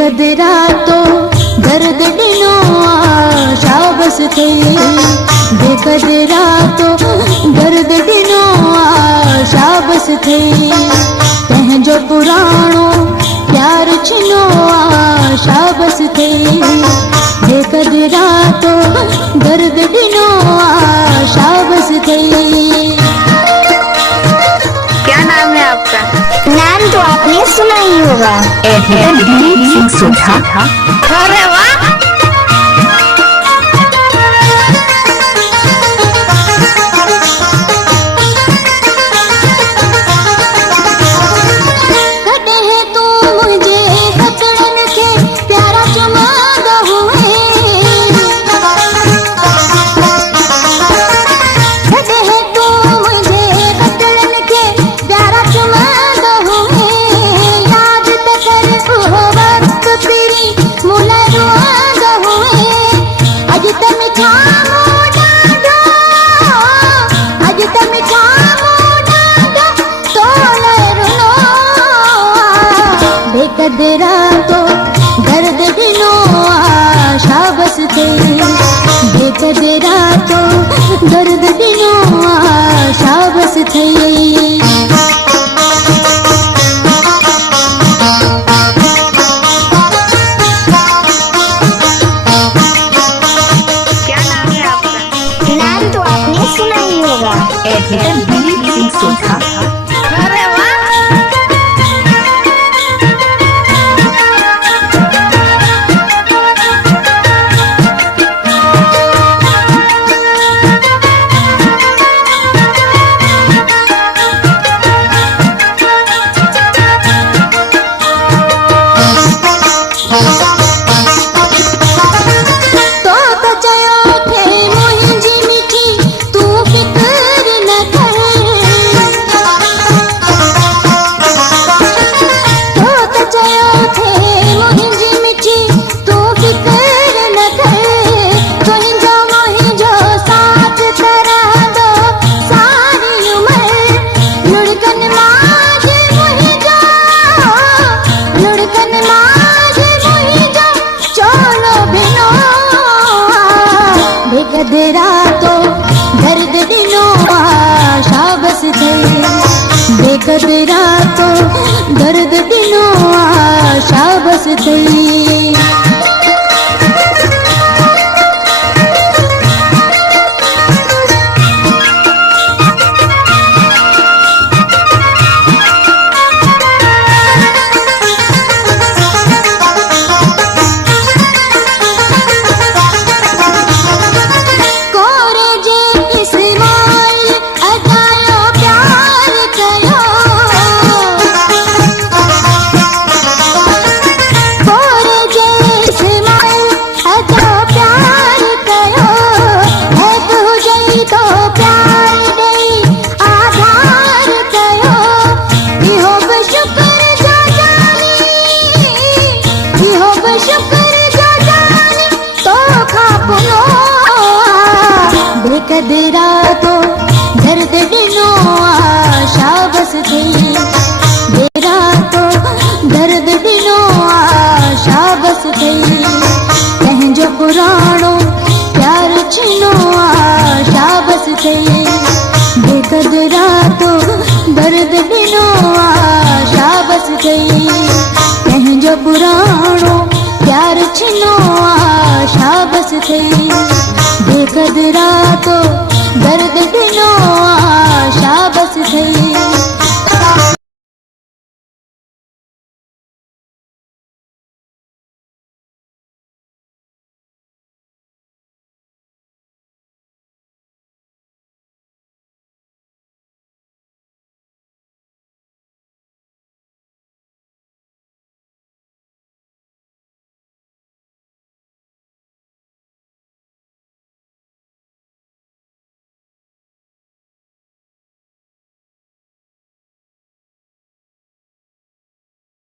बेकदरा तो दर्द ॾिनो आशा बस थई। बेकदरा तो दर्द ॾिनो आशा बस थई। तंहिंजो पुराणो प्यार छिनो आशा बस थई। बेकदरा तो दर्द ॾिनो आशा बस थई। क्या नाम है आपका? नाम तो आपने सुना ही होगा। दिलीप सिंह सोढ़ा। अरे वाह! कॾहिं तू मुंहिंजे कतड़नि खे प्यारा चुमांदा हुए। कॾहिं तू मुंहिंजे कतड़नि खे प्यारा चुमांदा हुए। यादि त कर उहो वक़्तु तेरी मूं लाइ रुआंदा हुए। अॼु त मिठा मूं ॾाढो, अॼु त मिठा मूं ॾाढो तो लाइ रुनो। बेकदरा तो दर्द ॾिनो आशा बस थई। बेकदरा तो दर्द ॾिनो आशा बस थई। क्या नाम है आपका? नाम तो आपने सुना ही होगा। दिलीप सिंह सोढ़ा। अरे वाह! तो त चयो थे मुंहिंजी मिठी तू फिकर न कर। तो त चयो थे मुंहिंजी मिठी तू फिकर न कर। तुंहिंजो मुंहिंजो साथ रहंदो सारी उमिरि। लुड़कनि मां मुंहिंजो, लुड़कनि मां मुंहिंजो चोलो भिनो। बेकदरा तो दर्द ॾिनो आशा बस थई। बेकदरा तो दर्द ॾिनो आशा बस थई। कोरे जे इस्माइल अजायो प्यार कयो। कोरे जे इस्माइल अजायो प्यार कयो। है तुझई तो प्यार ॾेई आधार कयो। इहो बि शुक्र जो जानी, इहो बि शुक्र जो जानी तोखां पुनो। बेकदरा तो दर्द ॾिनो आशा बस थई। बेकदरा तो दर्द ॾिनो आशा बस थई। तंहिंजो पुराणो प्यार छिनो आशा बस थई। बेकदरा तो दर्द ॾिनो आशा बस थई। तंहिंजो पुराणो प्यार छिनो आशा बस थई। बेकदरा तो दर्द ॾिनो आशा बस थई।